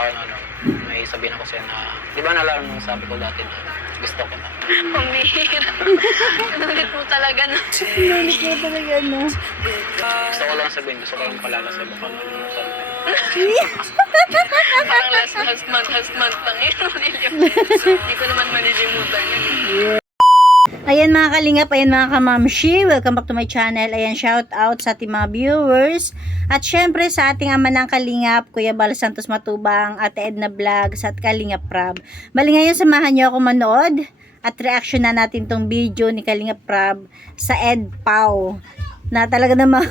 sa akin, may sabihin ako sa'yo na, di ba nalala mo sabi ko dati na gusto ko na. Pumihira. Nulit mo talaga na. Nulit mo talaga, no? Gusto ko lang sabihin, gusto ko lang palala sa'yo, baka nalimutan mo. Parang last month lang yun. Hindi ko naman malilimutan yun. Yeah. Ayan mga kalingap, ayan mga kamamshi, welcome back to my channel. Ayan, shout out sa ating mga viewers. At syempre sa ating ama ng kalingap, Kuya Bal Santos Matubang, Ate Edna Vlogs at Kalingap Prab. Bali ngayon samahan niyo ako manood at reaction na natin tong video ni Kalingap Prab sa Ed Pau. Na talaga namang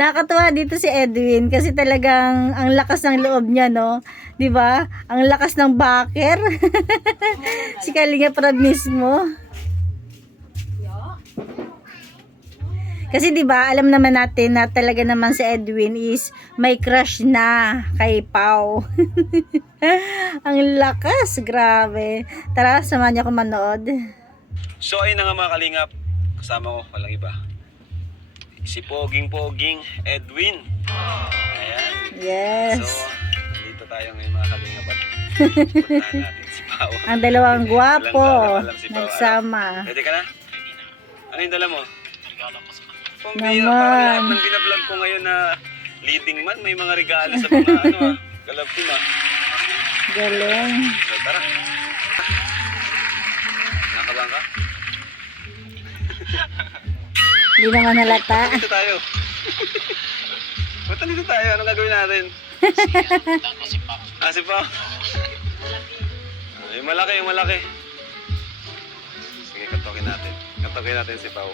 nakakatuwa dito si Edwin kasi talagang ang lakas ng loob niya, no? 'Di ba? Ang lakas ng backer. Si Kalingap Prab mismo. Kasi 'di ba, alam naman natin na talaga naman si Edwin is may crush na kay Pau. Ang lakas, grabe. Tara, samahan niyo ako manood. So ayun na nga mga kalingap, kasama ko walang iba, si Poging Edwin. Ayan. Yes. So dito tayo ngayon mga kalingap at puntahan natin si Pau. Ang dalawang gwapo Walang si Pau. nagsama. Ready ka na? Ano yung dala mo? Regalo ko sa kanya. Pambira, Naman. parang lahat ng binablog ko ngayon na leading man, may mga regalo sa mga kalab team Galing. So tara. Nakabang ka? Hindi naman halata. Dito tayo. Ba't dito tayo? Anong gagawin natin? Tango si Pao. Ah, si Pao. Yung malaki. Sige, katokin natin. Katokin natin si Pao.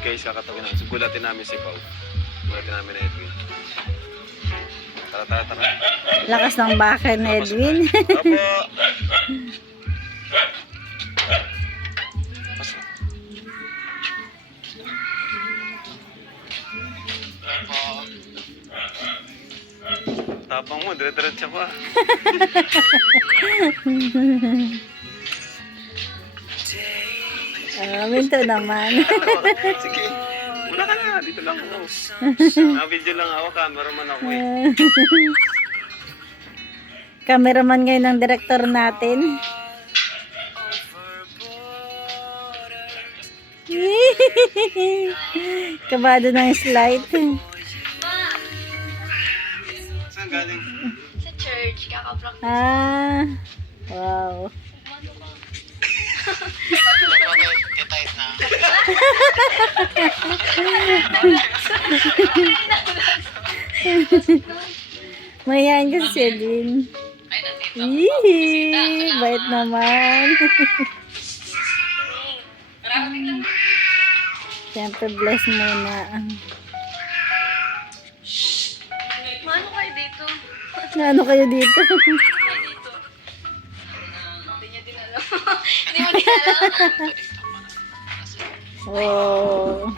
Guys, kakatokin natin. Gulatin namin si Pao. Gulatin namin na Edwin. Tara. Lakas ng backer ni Edwin. Opo. Tapang mo, dire-diretso ko ah. Minto naman. Sige, muna ka na. Dito lang ako. Video lang ako, cameraman ako eh. Cameraman ngayon ng director natin. Kabado ng slide. Saan galing? Sa church, kaka-practice. Ah, wow. Kitahit na. Mayayain kasi si Edwin. Yee, bait naman. Siyempre, bless muna. Mano kayo dito? Ano kayo dito? Kayo dito. Hindi niya din alam. Hindi mo din alam. Oh.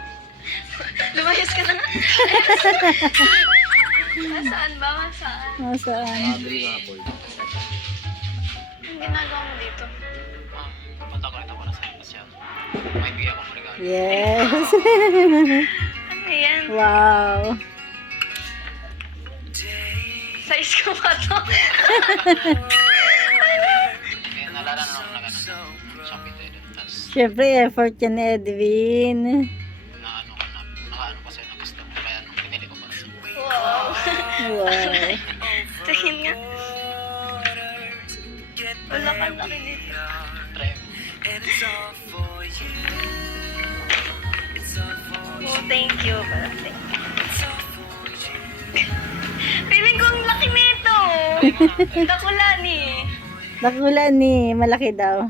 Lumayas ka na nga. Masaan ba? Masaan? Nasaan? Anong ginagawa mo dito? Punta ko rin ako na sa siya. May bigyan ko ng regalo. Yes. Ano yan? Wow. Size ko ba to? Kaya nalala na ako na gano'n. Shopping tayo doon. Tapos Siyempre, effort yan ni Edwin. nakaano ko sa'yo na gusto ko. Kaya nung pinili ko para sa'yo. Wow. Wow. Tingin nga. Wala ka laki nito. Try mo. Oh, thank you. Thank you. Feeling ko ang laki nito. Dakulan eh. Bakula ni, malaki daw.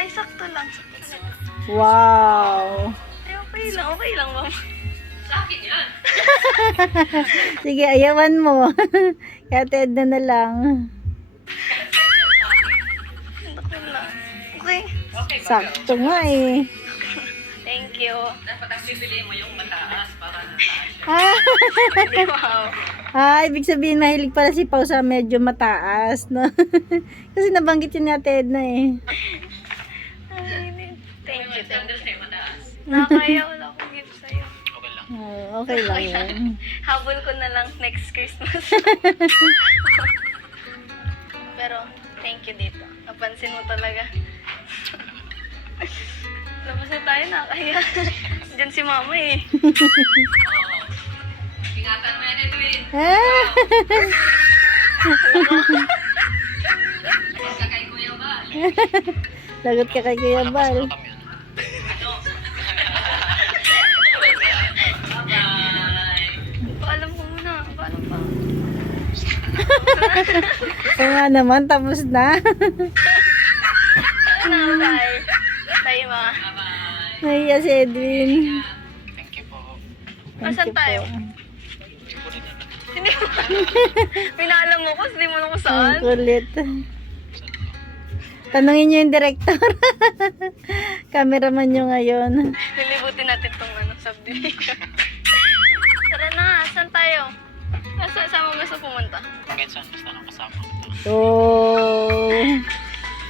Ay, sakto lang. Sakto lang. Wow. Ay, okay lang. Okay lang, mama. Sa akin yan. Sige, ayawan mo. Kaya Ted na lang. Dakulan. Okay. Sakto nga eh. Thank you. Ah, Wow. ibig sabihin mahilig pala si Pau sa medyo mataas, no? Kasi nabanggit yun ni Ate Edna eh. Thank you. Nakakaya, wala akong gift sa'yo. Okay lang. Okay lang yan. Habol ko na lang next Christmas. pero thank you dito. Napansin mo talaga. Labas na tayo, nakakahiya. Diyan si mama eh. Ingatan mo yan, Edwin. Ah! Isa kay Kuya Bal. Lagot ka kay Kuya Bal. Kami, ano. Paalam ko muna. Paalam pa. Oo nga naman, tapos na. Ano, bye. Tayo ma. Nahiya si Edwin. Thank you po. Thank Asan you tayo? po. Hindi mo. Pinaalam mo ko, hindi mo na kung Ang saan. kulit. Tanungin niyo yung director. Cameraman niyo ngayon. Lilibutin natin tong subdivision. Tara na, saan tayo? Sama mo sa pumunta? Kahit saan, basta nang kasama. Oh.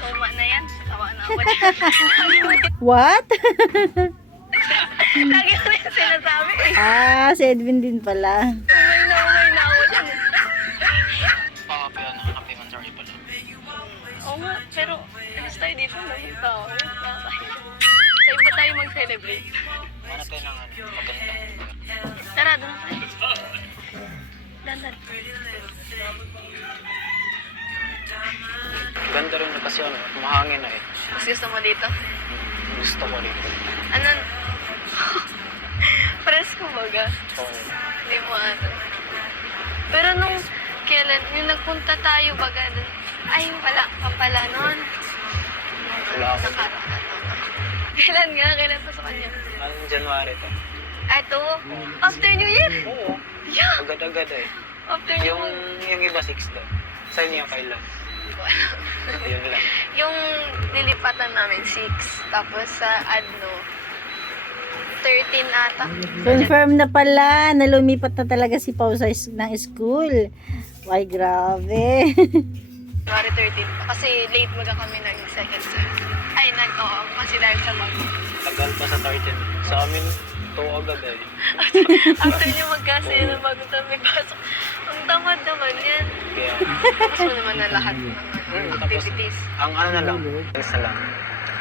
Tuma na yan. Tawa na ako. What? Lagi ko na yung sinasabi eh. Ah, si Edwin din pala. Umay na ako dyan. Pero ano, happy man, sorry pala. Oo nga, pero alis tayo dito. May tao. Nakakahiya. Sa iba tayo mag-celebrate. Mana tayo ng ano, maganda. Tara, doon tayo. Dandan. Ganda rin na kasi ano, mahangin na eh. Mas gusto mo dito? Gusto ko dito. Ano? Presko baga. Oo. Hindi mo ano. Pero nung kailan, yung nagpunta tayo baga dun, ay pala nun. Wala ako. Nakaraan. Kailan pa sa kanya? Anong January to? Ito, after New Year. Oo. Yeah, Agad-agad eh. after New Yung, Year. yung iba 6 daw. Sa inyo yung kailan? Yun lang. Yung nilipatan namin, 6. Tapos sa 13 ata. Confirm na pala na lumipat na talaga si Pao sa ng school. Ay, grabe. January 13 pa. Kasi late maga kami nag-second sem. Ay, kasi dahil sa mag. Tagal pa sa 13. Sa amin, 2 agad eh. After nyo magkasi na bago tayo may pasok. Ang tamad naman yan. Kaya, Tapos mo naman na lahat ng tapos, activities. ang ano na lang, isa lang.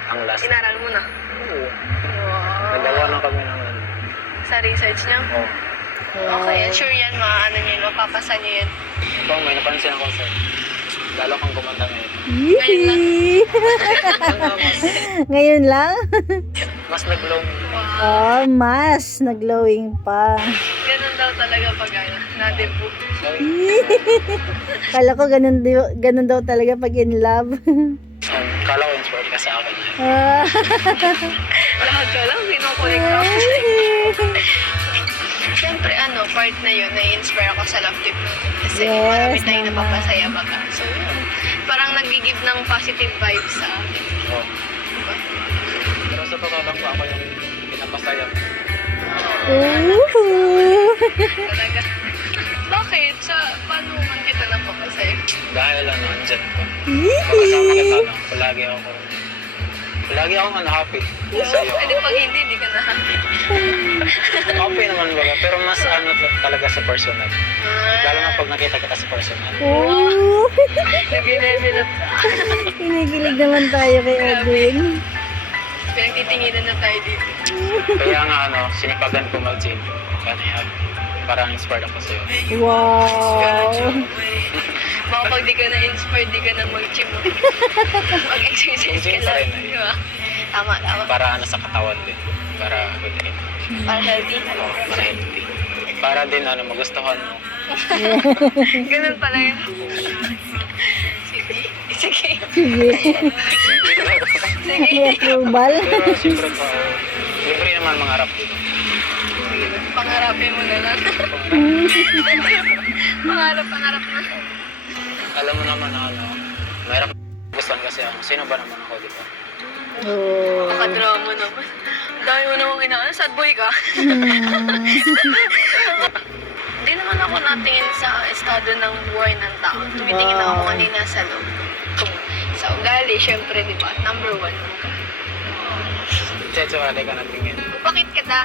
Ang last. Inaral mo na. Oo. Wow. Nagawa na kami ng ano. Sa research niya? Oo. Okay, sure yan. Maano nyo yun. Mapapasa nyo yan. Ito, may napansin ako sir. Lalo kang kumanta ngayon. Yee! Ngayon lang? Mas nag-glow. Wow. Oh, mas nag-glowing pa. Ganun daw talaga pag na-debut. Kala ko ganun daw talaga pag in love. Kala ko inspired ka sa akin. Ah. Lahat ka lang, pinukulik ka. Siyempre, part na yun, na-inspire ako sa love tip natin. Kasi Yes, marami tayong naman. napapasaya baka. So, yun. Parang nag-give ng positive vibes sa akin. Oo. Diba? Pero sa totoo lang pa ako yung pinapasaya. Ooh. Talaga. Bakit? Paano man kita napapasaya? Dahil ano, andyan ko. Pagkasama kita lang. Palagi akong happy. Sa'yo. Pwede pag hindi ka na happy. Happy naman baga. Pero mas talaga sa personal. Lalo na pag nakita kita sa personal. Ooh. Nag-level up. Kinikilig naman tayo kay Edwin. Pinagtitinginan na tayo dito. Kaya nga sinipagan ko mag-gym. Kaya parang inspired ako sa'yo. Wow. Baka pag di ka na-inspired, di ka na mag-gym. Mag-exercise ka Gym pa lang. rin eh. Diba? Tama. Para sa katawan din. Para good din. Para healthy. Para healthy. Para din magustuhan mo. Ganun pala yun. Sige. Sige. Sige. May approval. Pero siyempre pa, libre naman mangarap dito. Pangarapin mo na lang. Pangarap na. Alam mo naman na mahirap gustuhan kasi sino ba naman ako, di ba? Oh. Makadrama naman. Dahil mo namang inaan, sad boy ka. Hindi naman ako natingin sa estado ng buhay ng tao. Tumitingin ako kung ano yung nasa loob. Kung sa ugali, syempre, di ba? Number 1 ka. Checho, hindi ka natingin. Bakit ka ta?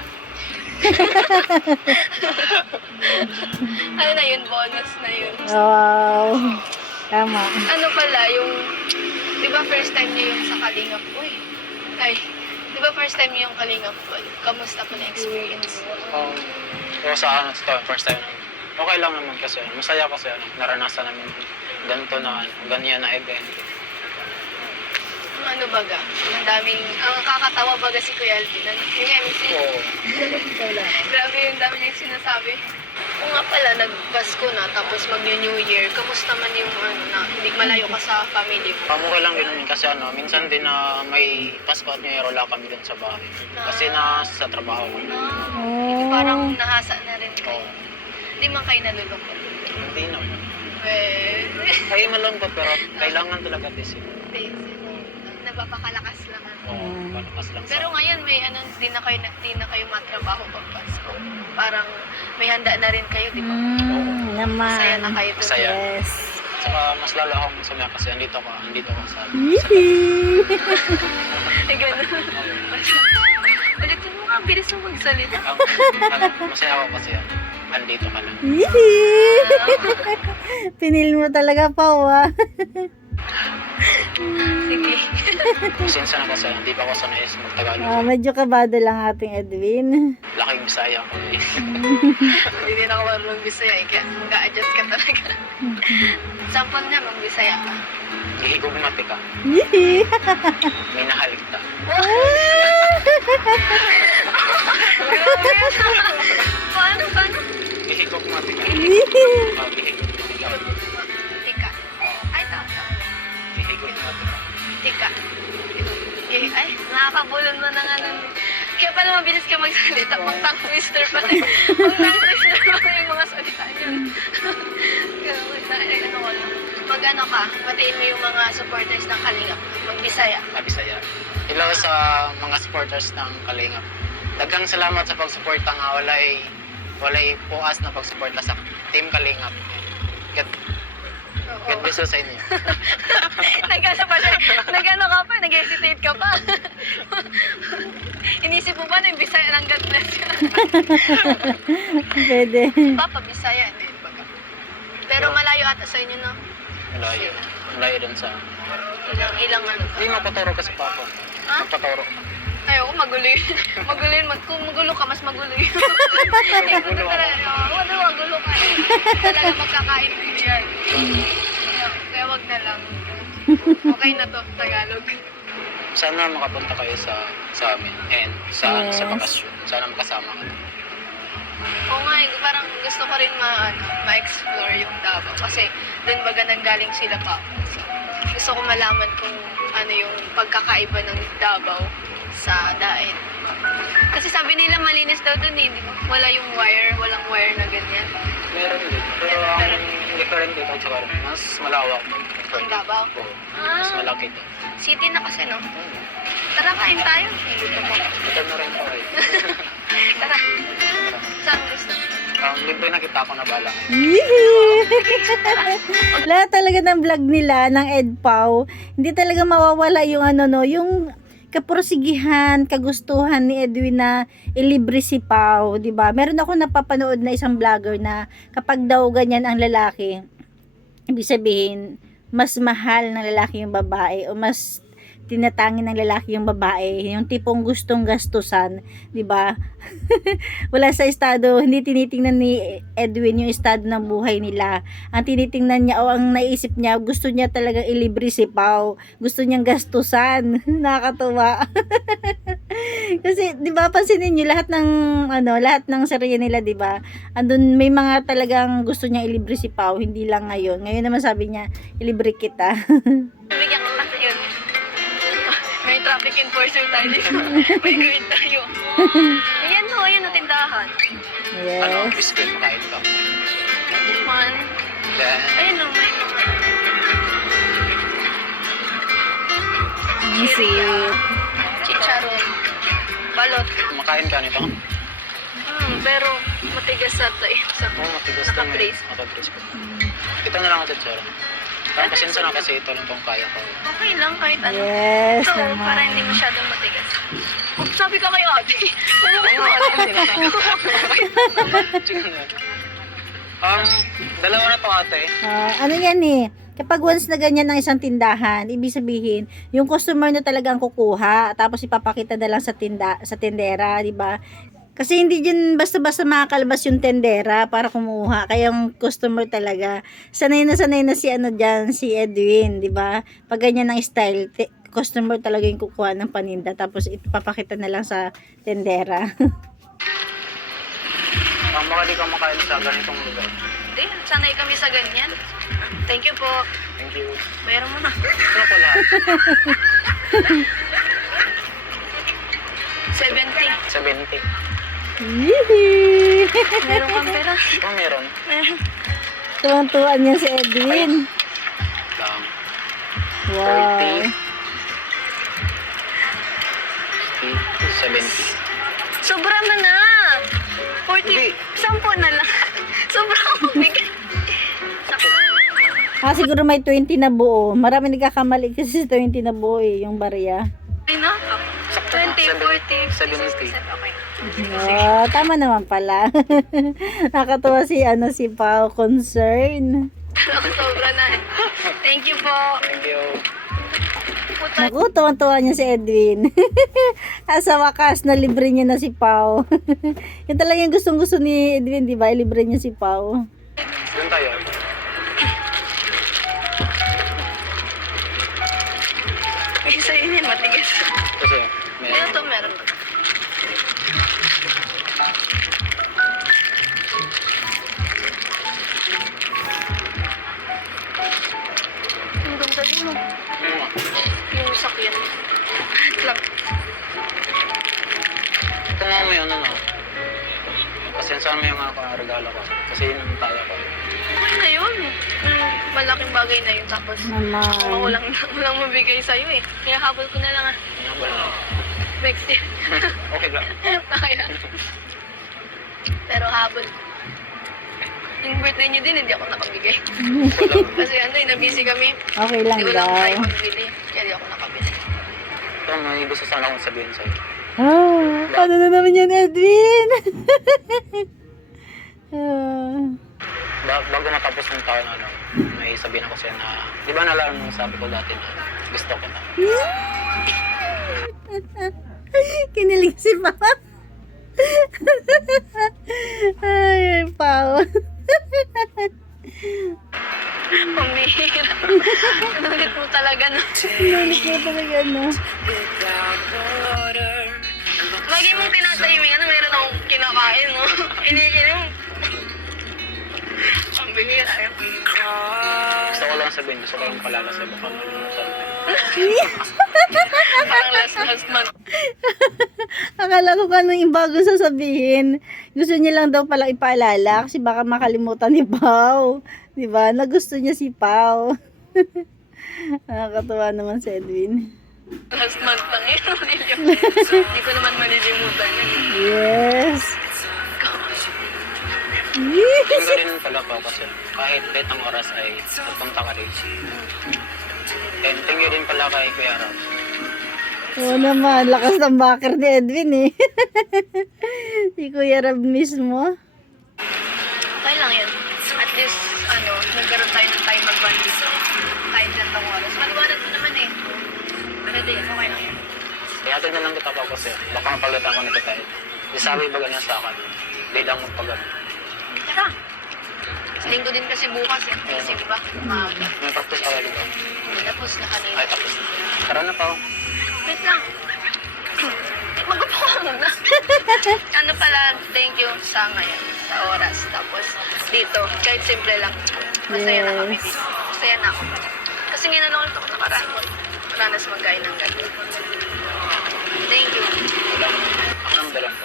Ano na yun? Bonus na yun. Wow. Tama. Ano pala, yung, di ba first time niyo yung sa Kalingap? Uy, ay, di ba first time niyo yung Kalingap? Kamusta po na experience? O sa ano, ito, first time namin. Okay lang naman kasi, masaya kasi naranasan namin ganito na, ganyan na event. Ano baga? Ang daming, ang kakatawa baga si Kuya Alvin. Yung MC. Oo. Grabe yung dami niya sinasabi. Kung nga pala, nag-Pasko na, tapos mag-New Year, kamusta man yung ano, na hindi malayo ka sa family mo? Pamukha lang din namin kasi minsan din na may Pasko at New Year wala kami dun sa bahay. Kasi nasa trabaho ko. Hindi parang nahasa na rin kayo. Oo. Hindi man kayo nalulungkot. Hindi naman. Well, Ay malungkot pero kailangan talaga disip. napapakalakas lang. Oo, palakas lang Pero ngayon may ano, di na kayo matrabaho pag Pasko. Parang may handa na rin kayo, di ba? Naman. Masaya na kayo doon. Masaya. Yes. Saka mas lalo akong sumaya kasi andito ka sa Yee! Ay, gano'n. Ulitin mo nga, bilis mo magsalita. masaya ako kasi andito ka lang. Yee! Pinil mo talaga pa, Sige. Pasensya na kasi hindi pa ako sanay sa magtagalog. Medyo kabado lang ating Edwin. Laking Bisaya ako eh. Hindi din ako marunong Bisaya, kaya mag-a-adjust ka talaga. Sample nga, mag-Bisaya ka. Ihigugmati ka. Yee! May nahalik ka. Paano? Ihigugmati ka. Yee! Ihigugmati ka. Tika. Ay, tama. Ihigugmati ka. Tika. Ay, nakakabulon mo ng ano. Kaya pala mabilis ka magsalita. Pang tongue twister pa rin. Pang tongue twister pa rin yung mga salita niyo. Kaya ano ko lang. Mag-ano ka, matiin mo yung mga supporters ng Kalingap. Mag-Bisaya. Bisaya. Hello sa mga supporters ng Kalingap. Daghang salamat sa pagsuporta nga walay puas na pagsuporta sa Team Kalingap. God bless you sa inyo. Nag-ano pa siya? Nag-ano ka pa? Nag-hesitate ka pa? Inisip mo ba na yung Bisaya ng God bless you? Pwede. Papa, Bisaya din. Baga. Pero malayo ata sa inyo, no? Malayo. Malayo dun sa... Ilang ano pa? Hindi mapaturo kasi pa ako. Ha? Mapaturo. Ayoko, magulo yun. Magulo yun. Kung magulo ka, mas magulo yun. Magulo ka. Talaga magkakaintindihan. Kaya wag na lang. Okay na to, Tagalog. Sana makapunta kayo sa amin and sa Yes. bakasyon. Sana makasama ka. Oo nga, parang gusto ko rin ma-explore yung Davao. Kasi doon baga nanggaling sila pa. So, gusto ko malaman kung ano yung pagkakaiba ng Davao sa Daet. Kasi sabi nila malinis daw doon eh. Wala yung walang wire na ganyan. Meron din. Pero ang different dito sa Karan, mas malawak. Ang Davao? Oo. Mas malaki to. City na kasi, no? Tara, kain tayo. Ito na rin po eh. Tara. Saan gusto? Libre na kita ako na bala. Lahat talaga ng vlog nila ng EdPow, hindi talaga mawawala yung ano no, yung kaprosigihan, kagustuhan ni Edwin na ilibre si Pau, 'di ba? Meron ako napapanood na isang vlogger na kapag daw ganyan ang lalaki, ibig sabihin mas mahal ng lalaki yung babae o mas tinatangin ng lalaki yung babae, yung tipong gustong gastusan, 'di ba? Wala sa estado, hindi tinitingnan ni Edwin yung estado ng buhay nila. Ang tinitingnan niya o ang naisip niya, gusto niya talagang ilibre si Pau. Gusto niyang gastusan. Nakakatuwa. Kasi 'di ba pansinin niyo lahat ng serye nila, 'di ba? Andun may mga talagang gusto niyang ilibre si Pau, hindi lang ngayon. Ngayon naman sabi niya, ilibre kita. Bigyan ko kasi yun. May traffic enforcer tayo dito. May guard tayo. Ayan o, ayan o, tindahan. Ano, Yes. biscuit makain ka. Man. Then, Ayun o, may mga. Sweet. Chicharon. Balot. makain ka nito. Pero matigas sa tayo. Oo, matigas ka. Naka-brace. Naka-brace ko. Ito na lang ang tsura. Parang pasensya na kasi ito lang itong kaya ko. Okay lang kahit ano. Yes, Ito, naman. para hindi masyadong matigas. Sabi ka kayo ate. Dalawa na to ate. Ano yan eh? Kapag once na ganyan ang isang tindahan, ibig sabihin, yung customer na talagang kukuha, tapos ipapakita na lang sa tendera, di ba? Kasi hindi din basta-basta makakalabas yung tendera para kumuha. Kaya yung customer talaga, sanay na si ano dyan, si Edwin, di ba? Pag ganyan ang style, customer talaga yung kukuha ng paninda, tapos ipapakita na lang sa tendera. Baka di ka makain sa ganitong lugar. Hindi, sanay kami sa ganyan. Thank you po. Thank you. Bayaran mo na. Ano ko lahat? 70. 70. Yee! Meron kang pera. Ito meron. Tuwang-tuwan niya si Edwin. Lang. Wow. 70. Sobra na na. 40. Hindi. 10 na lang. Sobra ako bigay. Siguro may 20 na buo. Marami nagkakamali kasi sa 20 na buo yung barya. Ay na. 20, 40, 70. 60%. Okay. Tama naman pala. Nakatuwa si Pao concern. Sobra na. Thank you po. Thank you. Puta. Naku, tuwan-tuwa niya si Edwin. Sa wakas, na libre niya na si Pao. Yun talaga yung gustong-gusto ni Edwin, di ba? Libre niya si Pao. Doon tayo. Isa yun yan, matigas. Kasi meron. Ito meron. Ang ganda din mo. Yung sakyan. Lang. Ito nga mo yun, ano? Pasensyahan mo yung regalo ko. Kasi yun ang taya ko. Okay na yun. Malaking bagay na yun. Tapos, Naman. walang mabigay sa'yo eh. Kaya habol ko na lang ah. Wala. Next year. Okay lang. Kaya. Pero habol. Yung birthday niyo din, hindi ako nakabigay. Kasi nabisi kami. Okay lang Hindi ko lang daw. tayo magbili. Kaya di ako nakabili. Ito, may gusto sana akong sabihin sa'yo. Ano na naman yan, Edwin? Bago matapos ng taon, may sabihin ako sa'yo na, di ba nalaman mo sabi ko dati na gusto ko na. Kinilig si Pao. Ay, Pao. Pambihira. Nulit mo talaga na. Kinilig mo talaga, no? Lagi mong tinatahimik. Meron akong kinakain, no? Iniinom. Pambihira. Gusto ko lang sabihin, gusto ko lang palala sa'yo, baka malimutan mo. Parang last month. Akala ko kanong yung bago sasabihin. Gusto niya lang daw pala ipaalala kasi baka makalimutan ni Pao. Diba? Nagusto niya si Pao. Nakakatuwa naman si Edwin. Last month lang yun. Hindi ko naman malilimutan yun. Yes. Thank you din pala po kasi kahit late ang oras ay nagpunta ka rin. And thank you din pala kay Kuya Rob. Oo naman, lakas ng backer ni Edwin eh. Si Kuya Rab mismo. Okay lang yun. At least, nagkaroon tayo ng time mag-bond dito. Kahit lang ng oras. Maliwanag mo naman eh. Ano din, okay lang yun. Ihatid na lang kita pa kasi baka mapalitan ko nito tayo. Isabi ba ganyan sa akin? Hindi lang magpagano. Tara. Linggo din kasi bukas eh. Kasi diba? Maaga. May practice ka dito. Tapos na kanina. Ay, tapos. Tara na pa. Wait lang. Mag-upo ka muna. Pala, thank you sa ngayon, sa oras. Tapos dito, kahit simple lang. Masaya na kami dito. Masaya na ako. Kasi nga na ako nakaraan mo. Ranas mag-gaya ng ganito. Thank you. Ako nang dalang ko.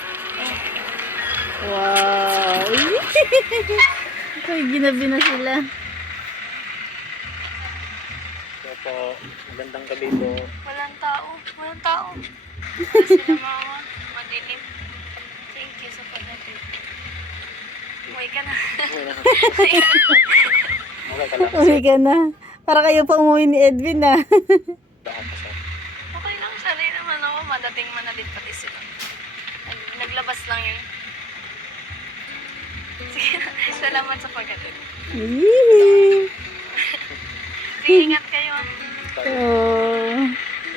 Wow. Ay, ginabi na sila. So po, magandang gabi po. Walang tao. Walang tao. Kasi na mama, madilim. Thank you sa pagdating. Umuwi ka na. Okay ka lang. Uwi ka na. Para kayo pa umuwi ni Edwin ah. Baka pa sa. Okay lang, sanay naman ako. Madating manalit pati sila. Naglabas lang yun. Sige na, salamat sa pagdating. Yee. Ingat kayo. Oh.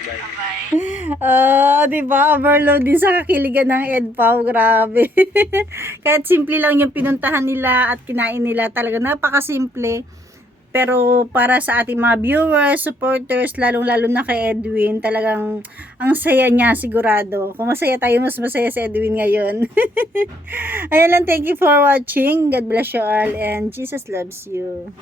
Bye. Bye. Di ba? Overload din sa kakiligan ng EDPAW. Grabe. Kahit simple lang yung pinuntahan nila at kinain nila. Talaga napakasimple. Pero para sa ating mga viewers, supporters, lalong-lalo na kay Edwin, talagang ang saya niya sigurado. Kung masaya tayo, mas masaya si Edwin ngayon. Ayan lang, thank you for watching. God bless you all and Jesus loves you.